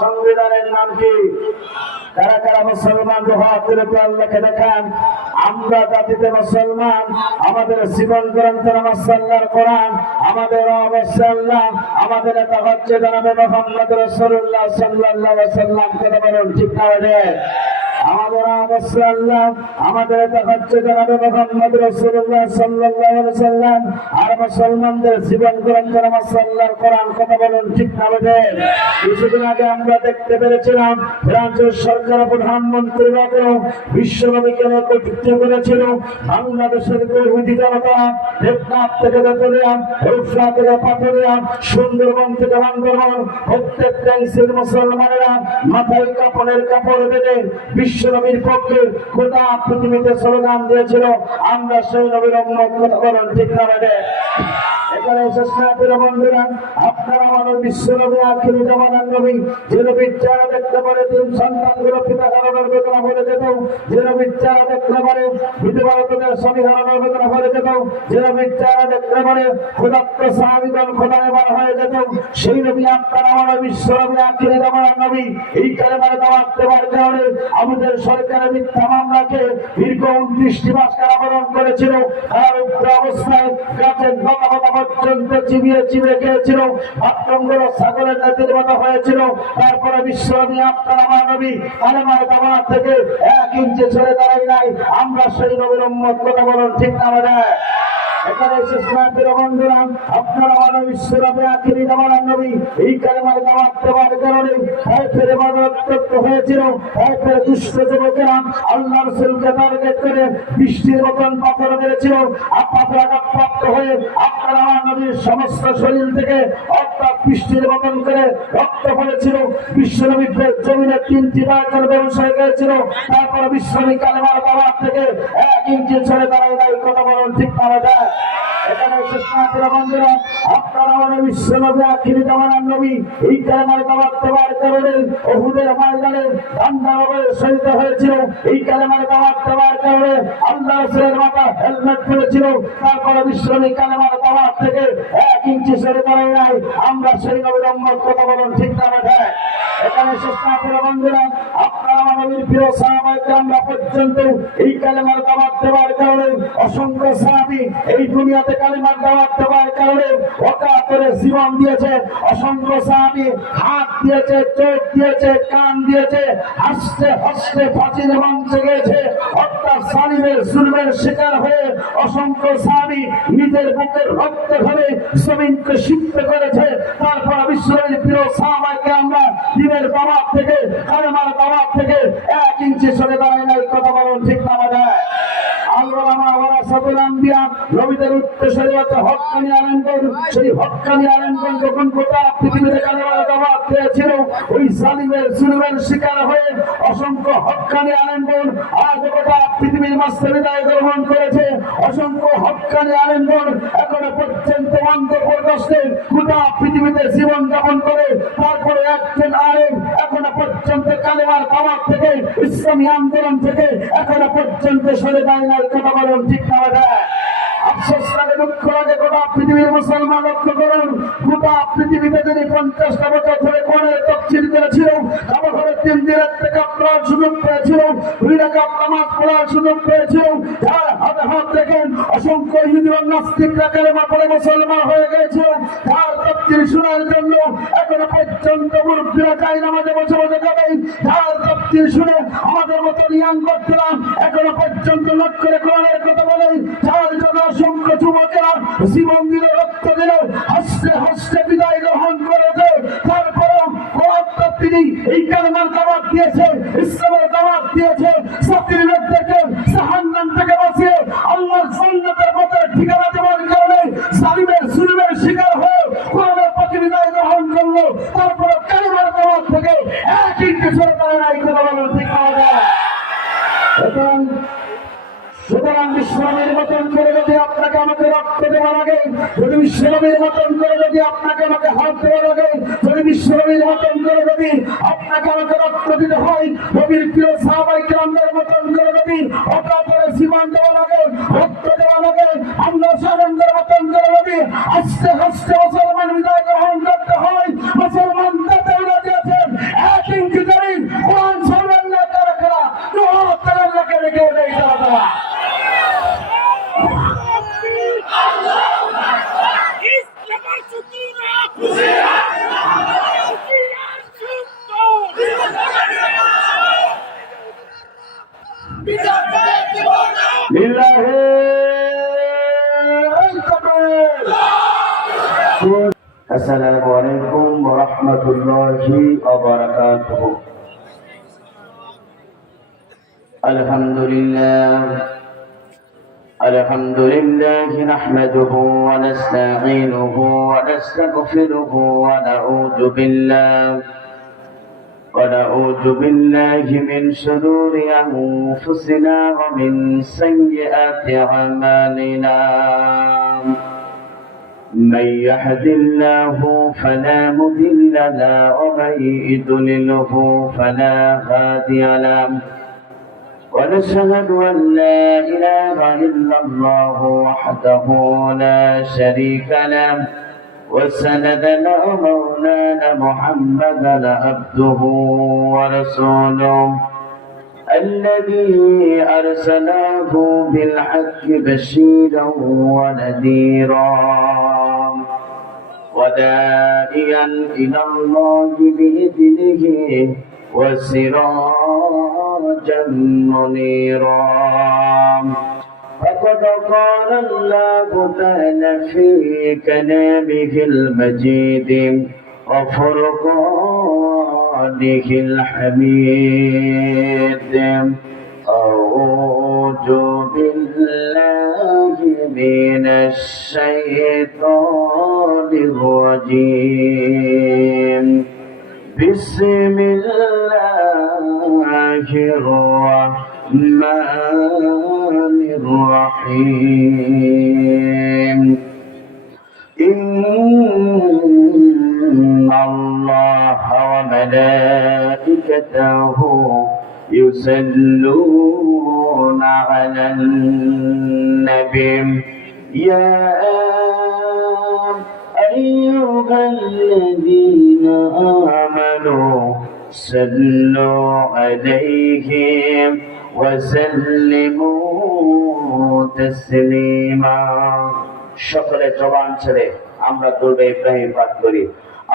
সংবিধানের নাম কি? কারা কারা মুসলমান হাত তুলে আল্লাহকে দেখান। আমরা জাতিতে মুসলমান, আমাদের জীবন গ্রন্থ আল্লাহর কোরআন, আমাদের অবশ্যই আল্লাহ, আমাদের নেতা হচ্ছে জনাবে মুহাম্মদ রাসূলুল্লাহ সাল্লাল্লাহু আলাইহি ওয়াসাল্লাম। কথা বলুন ঠিক না বেঠিক? আমাদের অবশ্যই আল্লাহ, আমাদের নেতা হচ্ছে জনাবে মুহাম্মদ রাসূলুল্লাহ সাল্লাল্লাহু আলাইহি ওয়াসাল্লাম। আর মুসলমানদের জীবন গ্রন্থ আল্লাহর কোরআন। কথা বলুন ঠিক না বেঠিক? কিছুদিন আগে আমরা দেখতে পেরেছিলাম ফ্রান্সের সরকার প্রধানমন্ত্রী বিশ্বনবীকে কর্তৃত্ব করেছিল। বাংলাদেশের তৌহিদি জনতা দেবনাথ থেকে তেতুলিয়া, রূপসা থেকে পাথুরিয়া, সুন্দরবন থেকে বান্দরবান প্রত্যেকটা ইসলামী মুসলমানেরা মাথায় কাপড়ের কাপড় বেঁধে বিশ্বনবীর পক্ষে গোটা পৃথিবীতে স্লোগান দিয়েছিল, আমরা সেই নবীর উম্মত। কথা বলুন ঠিক না বেঠিক? এখানে বন্ধুরা, আপনারা আমাদের বিশ্বনবী আখিরি জামানার নবী, যে নবীর চেহারা দেখতে পারে তিন সন্তানগুলো পিতা হারানোর বেদনা ভরে যেত, যে নবীর চেহারা দেখতে পারে বিধবাদের স্বামী হারানোর বেদনা ভরে যেত, যে নবীর চেহারা দেখতে পারে ক্ষুধার্ত সাহাবীগণ ক্ষুধা নেবার হয়ে যেত, সেই নবী আপনারা আমাদের বিশ্বনবী আখিরি জামানার নবী। এই কালেমার দাওয়াত দেওয়ার কারণে আমাদের সরকারের মিথ্যা মামলাকে দীর্ঘ 29টি মাস কারাবরণ করেছিল। কারারুদ্ধ অবস্থায় গাছের লতা পর্যন্ত চিবিয়ে চিবিয়ে খেয়েছিল, আতঙ্গর ছাগলের জাতির মতো হয়েছিল। তারপরে বিশ্বনবী আপনার আমার নবী কালেমার দাওয়াত থেকে 1 ইঞ্চি ছেড়ে দাঁড়াই নাই। আমরা সেই নবীর উম্মত। কথা বলুন ঠিক না বেঠিক? এখানে বন্ধুরা, আপনারা আমাদের বিশ্বনবী আখিরি জামানার নবী। এই কালেমার দাওয়াত দেওয়ার কারণে তায়েফের ইবাদত হয়েছিল। তায়েফের দুষ্ট যুবকেরা আল্লাহ রাসূলকে টার্গেট করে বৃষ্টির মতন পাথর মেরেছিল। পাথর আঘাতপ্রাপ্ত হয়ে আপনারা আমার নবীর সমস্ত শরীর থেকে অর্থাৎ বৃষ্টির মতন করে রক্ত পড়েছিল। বিশ্বনবীর জমিনে 3টি বায়তুল ব্যবসায় গিয়েছিল। তারপরে বিশ্বনবী কালেমার দাওয়াত থেকে 1 ইঞ্চি ছেড়ে দাঁড়ায় নাই। কথা বলুন ঠিক না বেঠিক? এখানে বন্ধুরা, আপনারা আমাদের বিশ্বনবী আখিরি জামানার নবী। এই কালেমার দাওয়াত দেওয়ার কারণে উহুদের ময়দানে ঠান্ডাভাবে শহীদ হয়েছিল। এই কালেমার দাওয়াত দেওয়ার কারণে আল্লাহ রাসূলের মাথা হেলমেট পরেছিল। তারপরে বিশ্বনবী কালেমার দাওয়াত থেকে 1 ইঞ্চি সরে দাঁড়ায় নাই। আমরা সেই নবীর উম্মত। কথা বলুন ঠিক না বেঠিক? এখানে বন্ধুরা, আপনারা আমাদের প্রিয় সাহাবায়ে কেরামরা পর্যন্ত এই কালেমার দাওয়াত দেওয়ার কারণে অসংখ্য সাহাবী এই দুনিয়াতে কালেমার দাওয়াত দেওয়ার কারণে অকাতরে জীবন দিয়েছে। অসংখ্য সাহাবী হাত দিয়েছে, চোখ দিয়েছে, কান দিয়েছে, হাসতে হাসতে ফাঁসির মঞ্চে গেছে। অর্থাৎ জালিমের জুলমের শিকার হয়ে অসংখ্য সাহাবী নিজের বুকের রক্ত ঢেলে জমিনকে সিক্ত করেছে। তারপর বিশ্বের প্রিয় সাহাবায়ে কেরামরা দিনের দাওয়াত থেকে কালেমার দাওয়াত থেকে 1 ইঞ্চি সরে দাঁড়ায় নাই। কথা বলুন ঠিক না বেঠিক? নবীদের উত্তরসূরি হক্কানি আলেমগণ, সেই হক্কানি আলেমগণ যখন গোটা পৃথিবীতে কালেমার দাওয়াত দিয়েছিল, ওই জালিমের জুলমের শিকার হয়ে অসংখ্য হক্কানি আলেমগণ আজ গোটা পৃথিবীর মাঝে বিদায় গ্রহণ করেছে। অসংখ্য হক্কানি আলেমগণ এখনো পর্যন্ত অন্ধপ্রদেশে গোটা পৃথিবীতে জীবন যাপন করে। তারপরে একজন আলেম এখনো পর্যন্ত কালেমার দাওয়াত থেকে, ইসলামী আন্দোলন থেকে এখনো পর্যন্ত সরে যায় নাই। কথা বলুন ঠিক না বেঠিক? আফসোস লাগে, দুঃখ লাগে। গোটা পৃথিবীর মুসলমান লক্ষ্য করুন, গোটা পৃথিবীতে যদি 50টা বছর ধরে কোরআনের তাফসীর করেছিল, আমার ঘরে 3 দিনের থেকে পড়ার সুযোগ পেয়েছিল, 2 রাকাত নামাজ পড়ার সুযোগ পেয়েছিল, যার হাতে হাত রেখেন অসংখ্য ইহুদি ও নাস্তিকরা কালেমা পড়ে মুসলমান হয়ে গেছে। যার তাফসীর শোনার জন্য এখনো পর্যন্ত মুরব্বীরা যায় নামাজে বসে বসে যাবেন। যার তাফসীর শুনে আমাদের মতো ইয়াং করতেরা এখনো পর্যন্ত লক্ষ্য করে কোরআনের কথা বলেন। যার জন্য অসংখ্য যুবকেরা জীবন দিল, রক্ত দিল, হাসতে হাসতে বিদায় গ্রহণ করেছে। তারপরেও তিনি এই কালেমার দাওয়াত দিয়েছে, ইসলামের দাওয়াত দিয়েছে। জাতির লোকদেরকে জাহান্নাম থেকে বাঁচিয়ে আল্লাহর জান্নাতের পথে ঠিকানা দেওয়ার কারণে জালিমের জুলমের শিকার হয়ে কোরআনের পথে বিদায় গ্রহণ করলো। তারপরে কালেমার দাওয়াত থেকে 1 ইঞ্চি সরে দাঁড়ায় নাই। কথা বলুন ঠিক না বেঠিক? সুতরাং বিশ্বনবীর মতন করে যদি আপনাকে আমাকে রক্ত দেওয়া লাগে, যদি বিশ্বনবীর মতন করে যদি আপনাকে আমাকে হাত দেওয়া লাগে, যদি বিশ্বনবীর মতন করে যদি আপনাকে আমাকে রক্ত দিতে হয়, নবীর প্রিয় সাহাবায়ে কেরামদের মতন করে যদি অকাতরে জীবন দেওয়া লাগে, রক্ত দেওয়া লাগে, আমরা সাধারণদের মতন করে যদি আস্তে আস্তে মুসলমান বিদায় গ্রহণ করতে হয়, মুসলমান তাতে দিয়েছেন লিল্লাহি তাকবীর। আসসালামু আলাইকুম ওয়া রাহমাতুল্লাহি ওয়া বারাকাতুহু। الحمد لله نحمده ونستعينه ونستغفره ونعوذ بالله من شرور أنفسنا ومن سيئات أعمالنا. من يهد الله فلا مضل له ومن يضلله فلا هادي له. ونشهد أن لا إله إلا الله وحده لا شريك له وسندنا مولانا محمدا عبده ورسوله الذي أرسله بالحق بشيرا ونذيرا وداعيا إلى الله بإذنه وسراجا منيرا. فقد قال الله تعالى في كلامه المجيد وفرقانه الحميد. أعوذ بالله من الشيطان الرجيم. بسم الله الرحمن الرحيم. إن الله وملائكته يصلون على النبي يا أيها الذين آمنوا صلوا عليه وسلموا تسليما. সকলে জবান ছেড়ে আমরা দরুদ ইব্রাহিম পাঠ করি।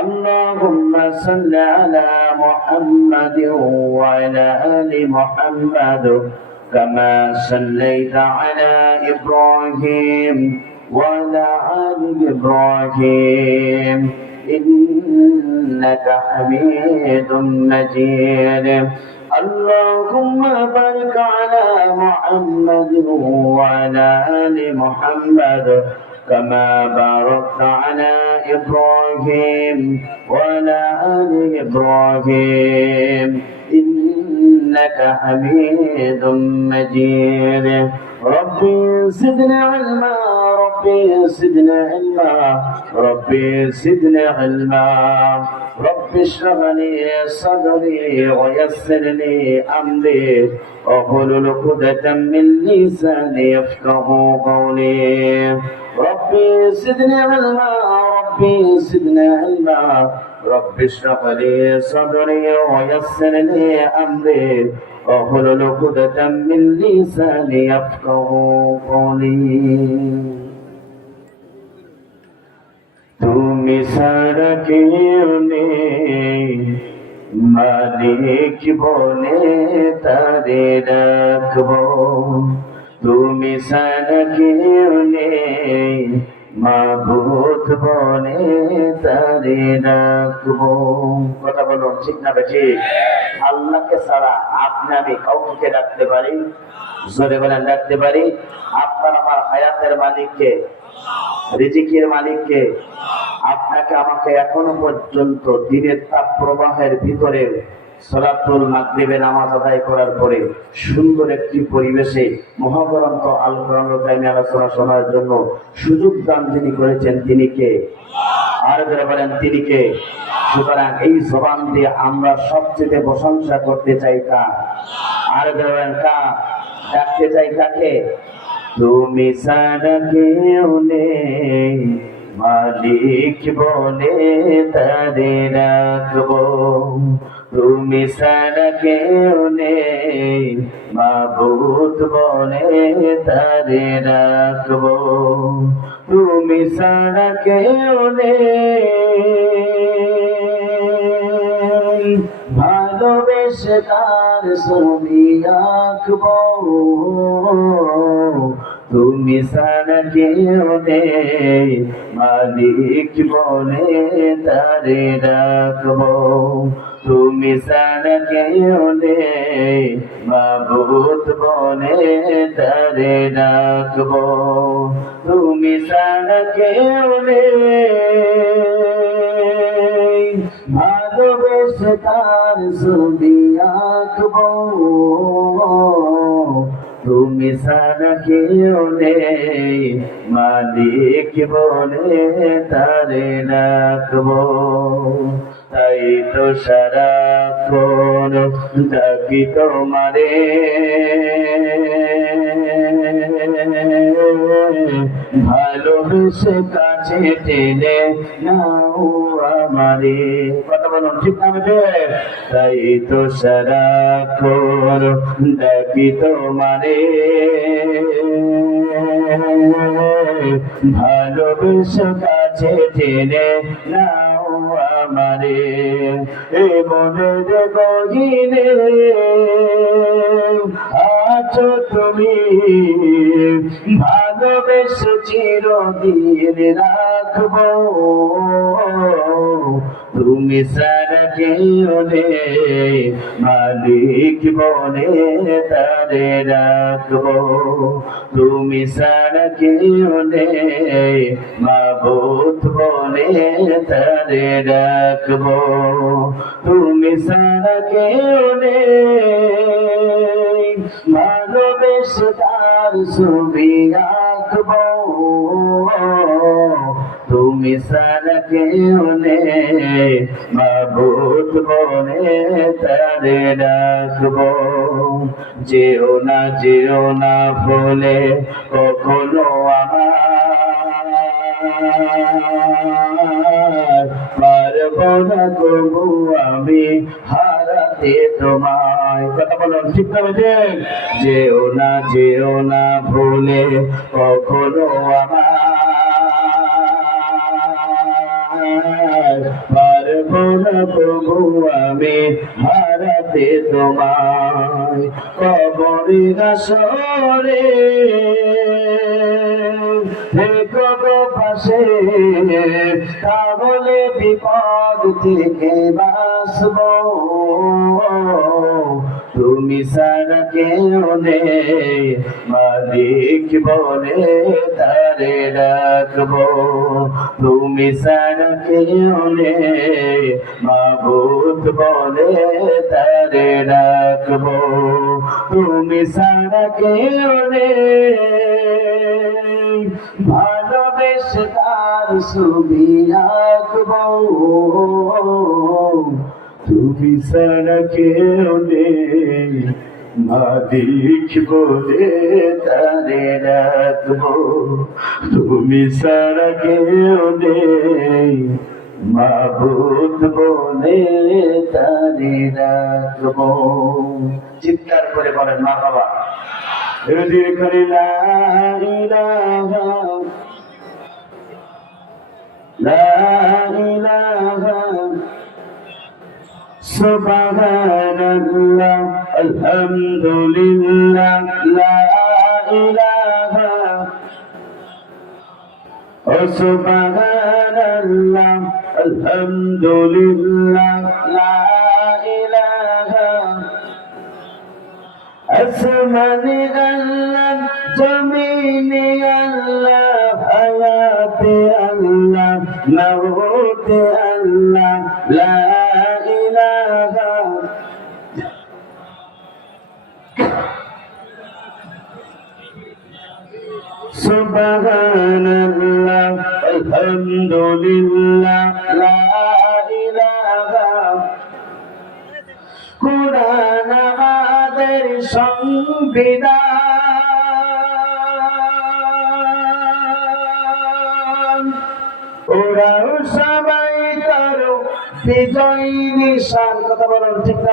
আল্লাহুম্মা সাল্লি আলা মুহাম্মাদিন ওয়া আলা আলি মুহাম্মাদ কামা সাল্লাইতা আলা ইব্রাহিম ওয়া আলা আলি ইব্রাহিম إنك حميد مجيد. اللهم بارك على محمد وعلى آل محمد كما باركت على إبراهيم وعلى آل إبراهيم إنك حميد مجيد. ربي زدنا علما ربي زدنا علما ربي زدنا علما. رب اشرح لي صدري ويسر لي أمري واحلل عقدة من لساني يفقهوا قولي. ربي زدنا علما ربي زدنا علما رب اشرح لي صدري ويسر لي أمري واحلل عقدة من لساني يفقهوا قولي. তুমি ছাড়া কেউ নেই মালিক বলে তারে রাখবো. তুমি ছাড়া কেউ নেই মাবুদ বলে তারে রাখবো. কথা বলুন ঠিক না বেশি? আল্লাহকে ছাড়া আপনি আমি কাউকে রাখতে পারি? জোরে বলেন রাখতে পারি? আপনার আমার হায়াতের মালিককে, রিজিকের মালিককে। আপনাকে আমাকে এখনো পর্যন্ত দিনের তাপ প্রবাহের ভিতরে সালাতুল মাগরিবের নামাজ আদায় করার পরে সুন্দর একটি পরিবেশে মহাগ্রন্থ আল কোরআনুল কারীমের আলোচনা শোনার জন্য সুযোগ দান যিনি করেছেন তিনি কে? আর যারা বলেন তিনি কে? সুতরাং এই জবান দিয়ে আমরা সবচেয়ে প্রশংসা করতে চাই কার? আর যারা বলেন কার? ডাকতে চাই কাকে? তুমি ছাড়া কেউ নেই মালিক বলে তারে রাখবো. তুমি ছাড়া কেউ নেই মাবুদ বলে তারে রাখবো. তুমি ছাড়া কেউ নেই ভালোবেসে ভালোবেসে তার ছবি আঁকবো, তুমি ছাড়া কেউ নেই মালিক বলে তারে রাখবো, তুমি ছাড়া কেউ নেই মাবুদ বলে তারে রাখবো, তুমি ছাড়া কেউ নেই ভালোবেসে তার ছবি আঁকবো, তুমি ছাড়া কেউ নেই মালিক বলে তারে রাখবো। তাই তো সারাক্ষণ ডাকি তোমারে, ভালোবেসে কাছে টেনে নাও আমারে। কথা বলুন ঠিক না? তাই তো সারাক্ষণ ডাকি তোমারে, ভালোবেসে কাছে টেনে নাও আমারে। এ মনের গহীনে আছো তুমি, ভালোবেসে চিরদিন রাখবো, তুমি ছাড়া কেউ নেই মালিক বলে তারে রাখবো, তুমি ছাড়া কেউ নেই মাবুদ বলে তারে রাখবো, তুমি ছাড়া কেউ নেই ভালোবেসে তার ছবি আঁকবো, তুমি ছাড়া কেউ নেই মাবুদ বলে তারে রাখবো। যেও না ভুলে কখনো আমার, পারবো না তবু আমি হারাতে তোমায়। কথা বলুন ঠিক না? যেও না ভুলে কখনো আমার, পারবো না তবু আমি হারাতে তোমায়। কবরের আসরে থেকো গো পাশে, তাহলে বিপদ থেকে বাঁচবো, তুমি ছাড়া কেউ নেই মালিক বলে তারে রাখবো, তুমি ছাড়া কেউ নেই মাবুদ বলে তারে রাখবো, তুমি ছাড়া কেউ নেই ভালোবেসে তার ছবি আঁকবো, তুমি ছাড়া কেউ নেই মালিক বলে তারে রাখবো, তুমি ছাড়া কেউ নেই মাবুদ বলে তারে রাখবো। চিৎকার করে বলেন মা বাবা। লা ইলাহা সুবহানাল্লাহ আলহামদুলিল্লাহ লা ইলাহা সুবহানাল্লাহ আলহামদুলিল্লাহ লা ইলাহা। আসমানে আল্লাহ, জমিনে আল্লাহ, হায়াতে আল্লাহ, মওতে আল্লাহ, লা ইলাহা। সুবহানাল্লাহ আলহামদুলিল্লাহ লা ইলাহা। কুরআন আমাদের সংবিধান, ওরাও সবাই তার বিজয় নিশান। কথা বলুন ঠিক না?